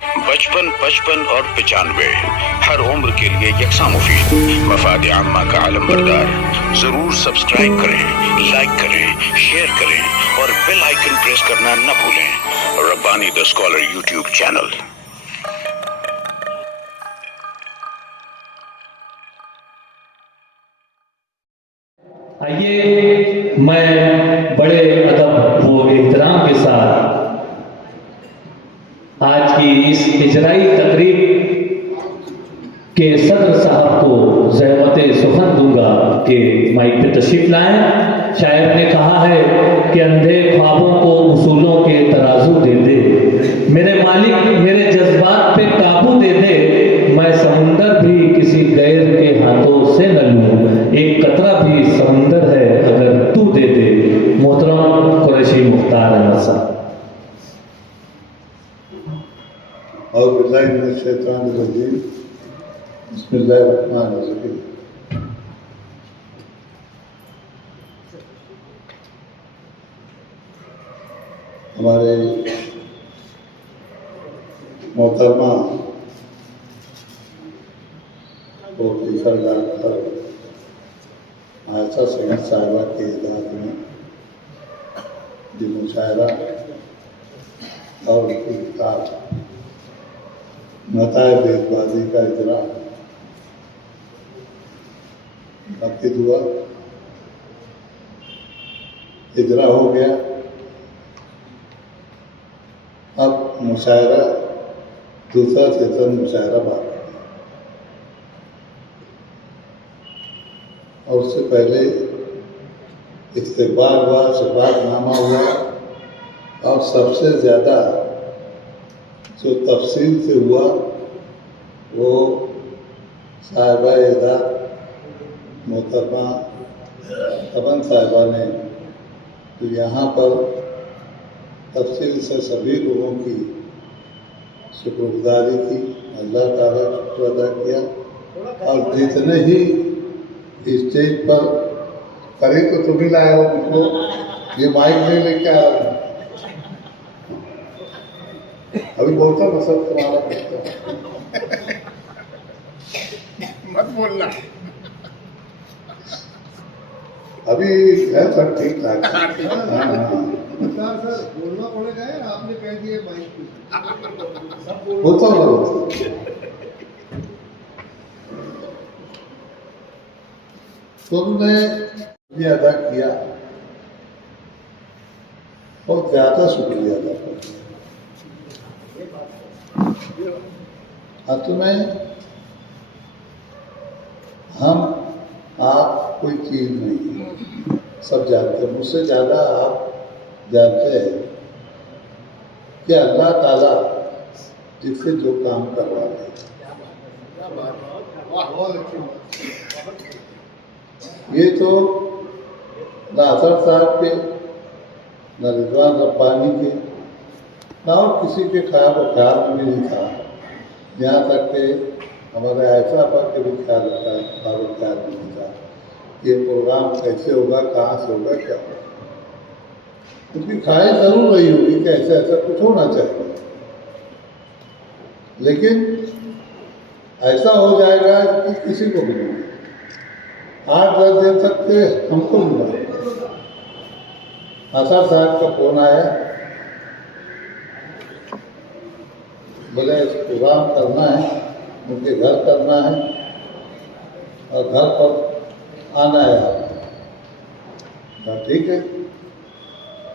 55 55 और 95 हर उम्र के लिए यकसा मुफीद। मफाद आम्मा का आलम बरदार। जरूर सब्सक्राइब करें, लाइक करें, शेयर करें और बेल आइकन प्रेस करना न भूलें। Rabbani the scholar YouTube channel. आइए मैं बड़े अदब व एहतराम के साथ आज की इस इजराई तकरीब के सदर साहब को ज़हमत सुखन दूंगा कि माइक पे तशरीफ लाएं। शायर ने कहा है कि अंधे ख्वाबों को उसूलों के तराजू दे दे, मेरे मालिक मेरे जज्बात पे काबू दे दे, मैं समुंदर भी किसी गैर के हाथों से न लूं, एक कतरा भी समुंदर है अगर तू दे दे। मोहतरम कुरैशी मुख्तार अहमद साहब। और बिस्मिल्लाहिर्रहमानिर्रहीम, बिस्मिल्लाहिर्रहमानिर्रहीम। हमारे मोहतरमा प्रोफेसर डॉक्टर आयशा सैयद साहिबा के इजाज़त में जो मुशायरा और उनकी किताब नताए बेदबाजी का इजरा नफिद हुआ, इजरा हो गया। अब मुशायरा दूसरा सेशन मुशायरा बात, और उससे पहले इस्तकबाल हुआ, शफाअतनामा हुआ, और सबसे ज़्यादा जो तफसील से हुआ वो साहिबा इदार मोहतरमा तबन साहिबा ने तो यहाँ पर तफसील से सभी लोगों की शुक्रगुजारी की, अल्लाह ताला शुक्र अदा किया। और जितने ही स्टेज पर करीब तो तुम ही लाए हो उनको, ये माइक नहीं लेके आ रहा हूँ, अभी बोलता मैं सब तुम्हारा बोलता मत बोलना, अभी है सब ठीक ठाक। सर बोलना पड़ेगा यार, आपने कह दिया माइक पे बोलता हूँ तुमने भी अदा किया, बहुत ज्यादा शुक्रिया अदा करता। अब तुम्हें हम आप कोई चीज नहीं, सब जानते हैं, मुझसे ज्यादा आप जानते हैं कि अल्लाह ताला जिससे जो काम करवा रहे हैं, ये तो न असर साहब के, न रिजवान रब्बानी के, न और किसी के ख्याल और ख्याल में भी नहीं था। यहाँ तक कि हमारे ऐसा पर के भी ख्याल रखा और ख्याल में नहीं था ये प्रोग्राम कैसे होगा, कहाँ से होगा, क्या होगा। उनकी ख्वाहिश जरूर रही होगी कि ऐसा ऐसा कुछ होना चाहिए, लेकिन ऐसा हो जाएगा कि किसी को भी नहीं। 8-10 दिन तक के हमको मिला, आसार साहब का फोन आया, बोले प्रोग्राम करना है, उनके घर करना है और घर पर आना है आप। ठीक है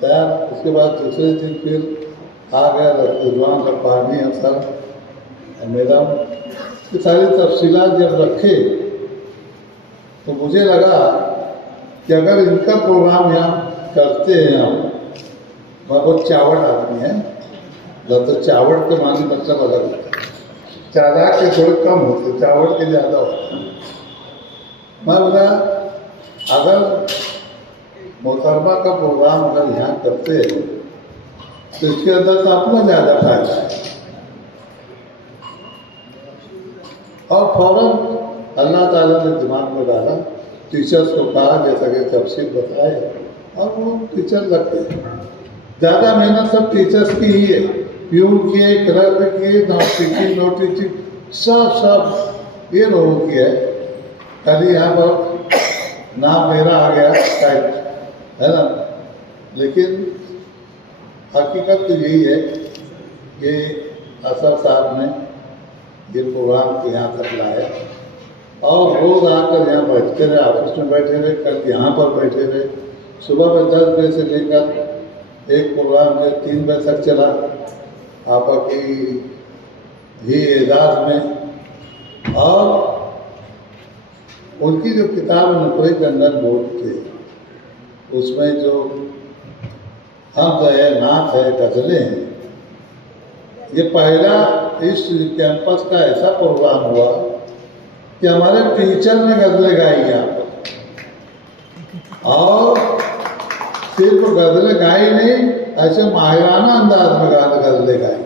तैयार। उसके बाद दूसरे दिन फिर आ गया रिजवान रब्बानी अफसर मेरा, ये सारी तफसीलात जब रखे तो मुझे लगा कि अगर इनका प्रोग्राम यहाँ करते हैं, हम बहुत चावट आदमी है, जब तो चावट के मानी मतलब अलग होता है, चालाक के थोड़े कम होते, चावट के ज़्यादा होते हैं। मैं बोला अगर मोहतरमा का प्रोग्राम अगर यहाँ करते हैं तो इसके अंदर तो अपना ज़्यादा फायदा है। और फौरन अल्लाह ताला ने दिमाग में डाला, टीचर्स को कहा जैसा कि तफसील बताए, और वो टीचर लग गए। ज़्यादा मेहनत सब टीचर्स की ही है, प्यून किए, क्लर्क किए, नोटिस सब ये लोगों की है। खाली यहाँ पर नाम मेरा आ गया टाइप, है ना। लेकिन हकीकत तो यही है कि असर साहब ने ये प्रोग्राम को यहाँ तक लाया और रोज आकर यहाँ बैठते रहे, ऑफिस में बैठे रहे, कल यहाँ पर बैठे रहे। सुबह में 10 बजे से लेकर एक प्रोग्राम जो 3 बजे तक चला आपकी ही एजाज में। और उनकी जो किताब नुकरे जंगल बोर्ड थे, उसमें जो हम है, नात है, गज़लें हैं, ये पहला इस कैंपस का ऐसा प्रोग्राम हुआ कि हमारे टीचर ने गज़लें गाई यहाँ पर। और सिर्फ गज़लें गाई नहीं, ऐसे माहिराना अंदाज में गज़लें गाई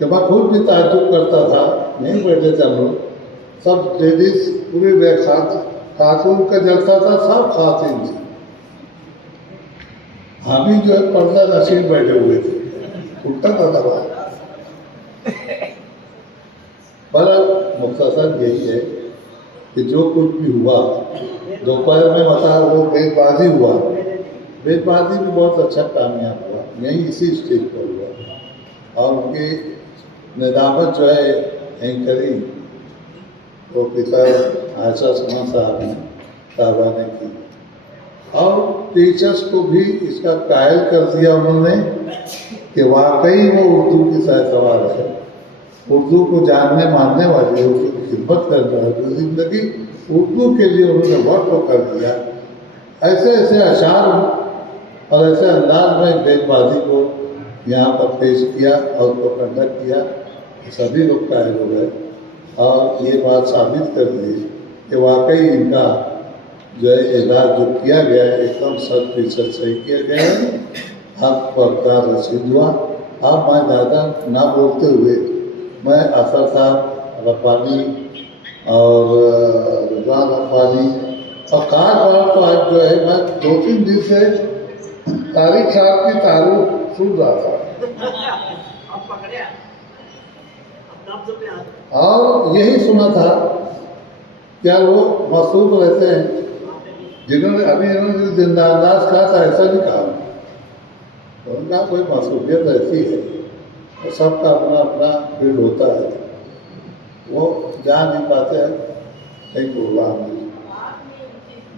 कि मैं खुद भी ताज्जुब करता था। नहीं बैठे थे हम लोग, सब लेडीज पूरी खातून का जलसा था, सब खातिन थी। हम ही जो है पर्दा नशीन बैठे हुए थे, उल्टा था दबा। बड़ा मुख्तसर यही है कि जो कुछ भी हुआ दोपहर में बता, वो बेतबाजी हुआ। बेतबाजी भी बहुत अच्छा कामयाब हुआ, यहीं इसी स्टेज पर हुआ। और उनकी निदामत जो है एंकरिंग प्रोफेसर आयशा सुमन साहबा ने की। और टीचर्स को भी इसका कायल कर दिया उन्होंने कि वाकई वो उर्दू की सवाल है, उर्दू को जानने मानने वाली, उर्दू की खिदमत करने वाली, जिंदगी उर्दू के लिए उन्होंने वक्फ कर दिया। ऐसे ऐसे अशार और ऐसे अंदाज में बेतबाजी को यहाँ पर पेश किया और उसको कंडक्ट किया, सभी लोग कायल हो गए। और ये बात साबित कर दी कि वाकई इनका जो है इलाज जो किया गया है एकदम 100% सही किया गया है। हक पर रसीद हुआ। अब मैं ज़्यादा ना बोलते हुए मैं असर साहब, रब्बानी और रिजवान रब्बानी और खास बात तो आज जो है मैं 2-3 दिन से तारिक साहब की तारीफ सुन रहा था और यही सुना था क्या वो मासूम रहते हैं, जिन्होंने अभी इन्होंने जिंदा अंदाज कहा था, ऐसा नहीं कहा। तो उनका कोई मासूमियत ऐसी है और सबका अपना अपना फील्ड होता है, वो जा नहीं पाते हैं कई प्रोग्राम में।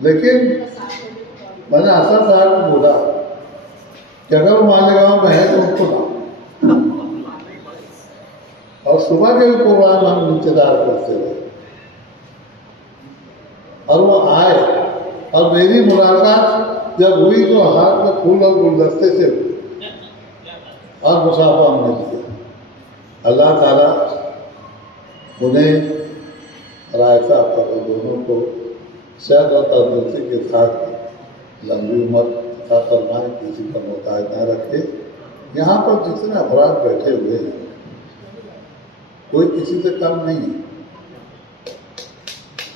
लेकिन मैंने असर साहब को बोला कि अगर वो मालेगांव में है तो उनको ना, और सुबह के भी प्रोग्राम हम इंतजार करते रहे और वो आए। और मेरी मुलाकात जब हुई तो हाथ में फूल और गुलदस्ते से हुई और मुसाफा हमने किया। अल्लाह ताला उन्हें रायता पर दोनों को सेहत और तंदुरुस्ती के साथ लंबी उम्र का फरमाए, किसी का मोहताज न रखे। यहाँ पर जितने अफराद बैठे हुए हैं कोई किसी से कम नहीं है,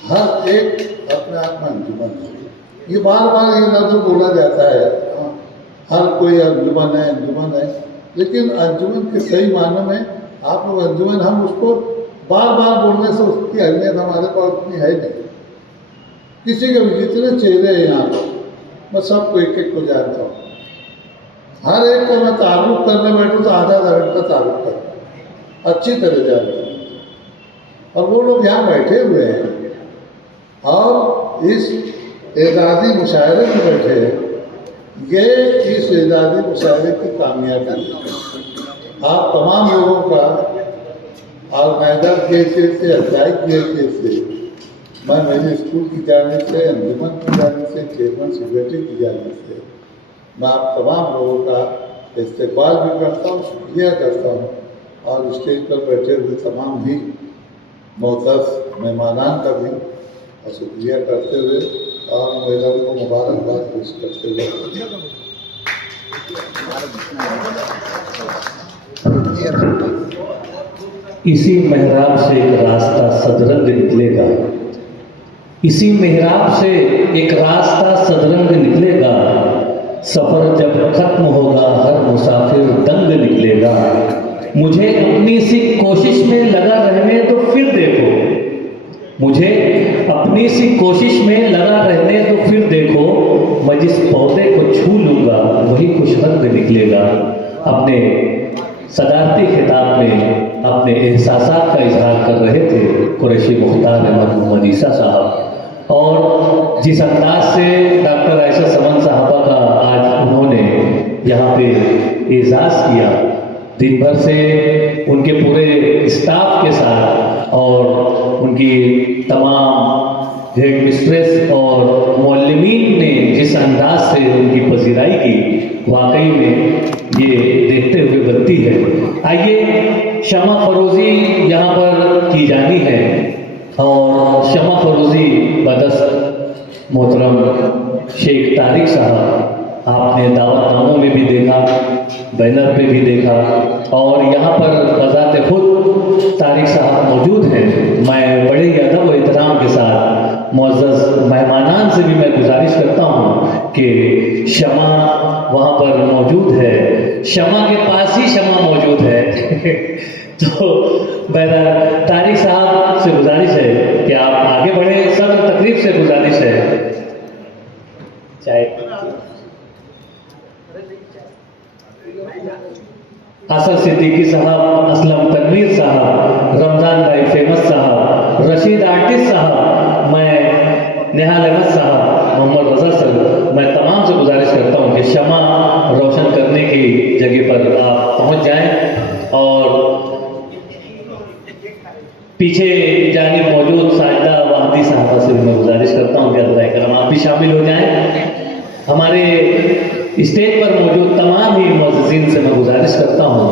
हर एक अपने आप में अंजुमन है। ये बार बार ये लफ्ज़ बोला जाता है, हर कोई अंजुमन है, लेकिन अंजुमन के सही मानों में आप लोग अंजुमन, हम उसको बार बार बोलने से उसकी अहमियत हमारे पास उतनी है नहीं। किसी के भी जितने चेहरे हैं यहाँ पर, मैं सबको एक एक को जानता हूँ। हर एक को मैं तारुफ करने बैठूँ तो आधा घंटा तारुफ करता हूँ, अच्छी तरह जानता हूँ। और वो लोग यहाँ बैठे हुए हैं और इस एजाजी मुशायरे में बैठे हैं, ये इस एजाजी मुशायरे की कामयाबी है। आप तमाम लोगों का और मैदान के से अध्याय के से मैं मेरे स्कूल की जानिब से, अंजुमन की जानिब से, चेयरमैन सेक्रेटरी की जानिब से मैं आप तमाम लोगों का इस्तेक़बाल भी करता हूँ, शुक्रिया करता हूँ। और स्टेज पर बैठे हुए तमाम ही मोहतरम मेहमानान का भी और शुक्रिया करते हुए और महिलाओं को मुबारकबाद पेश करते हुए इसी मेहराब से एक रास्ता सदरंग निकलेगा, इसी मेहराब से एक रास्ता सदरंग निकलेगा। सफर जब खत्म होगा हर मुसाफिर दंग निकलेगा, मुझे अपनी सी कोशिश में लगा रहने तो फिर देखो, मुझे अपनी सी कोशिश में लगा रहने तो फिर देखो, मैं जिस पौधे को छू लूंगा वही खुश रंग निकलेगा। अपने सदारती खिताब में अपने एहसासात का इजहार कर रहे थे कुरैशी मुख्तार अहमद मोहम्मद ईसा साहब, और जिस अंदाज से डॉक्टर आयशा समन साहबा का आज उन्होंने यहाँ पे एजाज़ किया, दिन भर से उनके पूरे स्टाफ के साथ और उनकी तमाम हेड मिस्ट्रेस और मुअल्लिमीन ने जिस अंदाज से उनकी पजीराई की, वाकई में ये देखते हुए बनती है। आइए शमा फरोज़ी यहाँ पर की जानी है, और शमा फरोज़ी बदस्त मोहतरम शेख तारिक साहब, आपने दावतनामों में भी देखा, बैनर पे भी देखा, और यहाँ पर बज़ाते खुद तारिक साहब मौजूद हैं। मैं बड़े ही अदब व एहतराम के साथ मुअज़्ज़ज़ मेहमानान से भी मैं गुजारिश करता हूँ कि शमा वहाँ पर मौजूद है, शमा के पास ही शमा मौजूद है तो बहरहाल तारिक साहब से गुजारिश है कि आप आगे बढ़े, सदर तकरीब से गुजारिश है। चाहे असद सिद्दीकी साहब, असलम तनवीर साहब, रमज़ान भाई फेमस साहब, रशीद आर्टिस्ट साहब, मैं निहाल अहमद साहब, मोहम्मद रज़ा सर, मैं तमाम से गुजारिश करता हूँ कि शमा रोशन करने की जगह पर आप पहुँच जाएं, और पीछे जानिब मौजूद साजिदा वाहदी साहबा से भी मैं गुजारिश करता हूँ कि अल्लाह करम आप भी शामिल हो जाएं। हमारे स्टेज पर मौजूद तमाम ही मुअज़्ज़िज़ीन से मैं गुजारिश करता हूँ,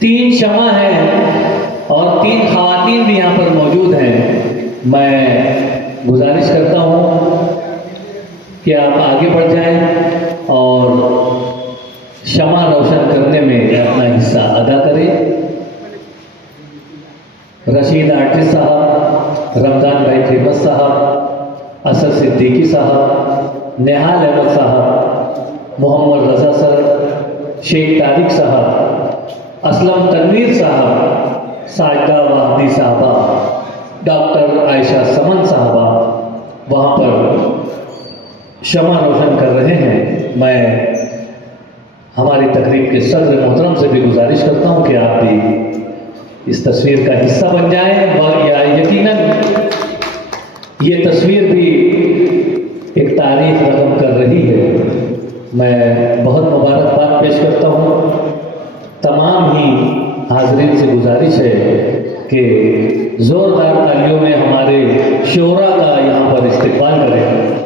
3 शमा हैं और 3 ख़वातीन भी यहाँ पर मौजूद हैं। मैं गुजारिश करता हूँ कि आप आगे बढ़ जाएं और शमा रोशन करने में अपना हिस्सा अदा करें। रशीद आर्टिस्ट साहब, रमज़ान भाई फेमस साहब, असद सिद्दीकी साहब, निहाल अहमद साहब, मोहम्मद रज़ा सर, शेख तारिक साहब, असलम तनवीर साहब, साजिदा वाहदी साहबा, डॉक्टर आयशा समन साहबा वहाँ पर शमा रोशन कर रहे हैं। मैं हमारी तकरीब के सदर मोहतरम से भी गुजारिश करता हूँ कि आप भी इस तस्वीर का हिस्सा बन जाएं, और या यकीनन ये तस्वीर भी एक तारीख रकम कर रही है। मैं बहुत मुबारकबाद पेश करता हूँ। तमाम ही हाज़रीन से गुजारिश है कि ज़ोरदार तालियों में हमारे शोरा का यहाँ पर इस्तेक़बाल करें।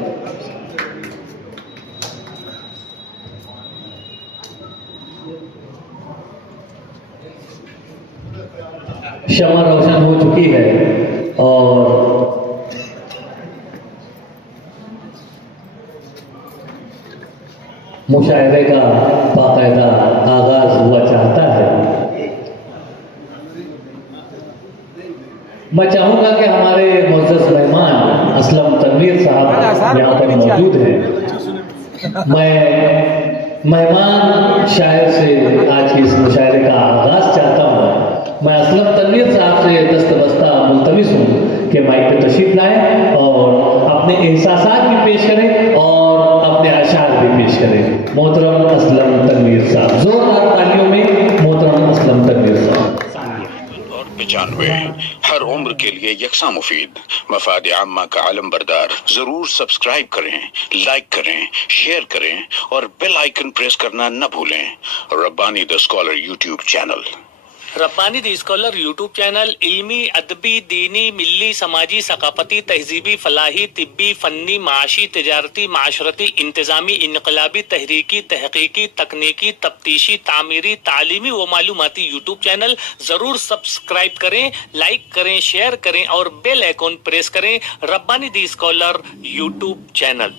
शमा रोशन हो चुकी है और मुशायरे का बाकायदा आगाज हुआ चाहता है। मैं चाहूँगा कि हमारे मुअज़्ज़ज़ मेहमान असलम तनवीर साहब यहाँ पर मौजूद हैं। मैं मेहमान शायर से आज के इस मुशायरे का आगाज चाहता हूँ। मैं असलम तनवीर साहब से दस्तबस्ता मुल्तमिस हूँ कि माइक पे तशरीफ लाएं और अपने एहसासात भी पेश करें और अपने अशार भी पेश करें। मोहतरम असलम तनवीर साहब, जोरदार तालियों में मोहतरम असलम तनवीर साहब। और 95 हर उम्र के लिए यकसा मुफीद, मफाद आम्मा का आलम बरदार। जरूर सब्सक्राइब करें, लाइक करें, शेयर करें और बेल आइकन प्रेस करना न भूलें। Rabbani the scholar YouTube channel. Rabbani the scholar YouTube channel इल्मी, अदबी, दीनी, मिल्ली, समाजी, सकाफती, तहजीबी, फलाही, तिब्बी, फन्नी, माशी, तिजारती, माशरती, इंतजामी, इनकलाबी, तहरीकी, तहकीकी, तकनीकी, तफ्तीशी, तामीरी, तालीमी व मालूमाती यूट्यूब चैनल। ज़रूर सब्सक्राइब करें, लाइक करें, शेयर करें और बेल आइकन प्रेस करें। Rabbani the scholar YouTube channel.